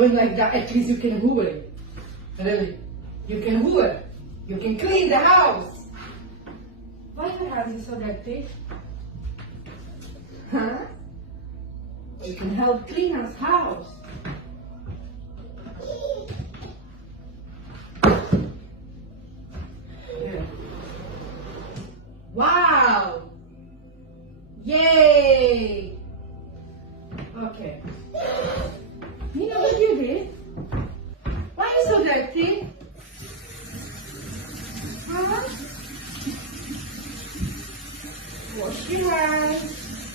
doing like that, at least you can hoor. Really. You can hoor. You can clean the house. Why your house is so dirty? Huh? You can help clean us house. Yeah. Wow! Yay! Okay. Nina, what you did? Why are you so dirty? Huh? Wash your hands.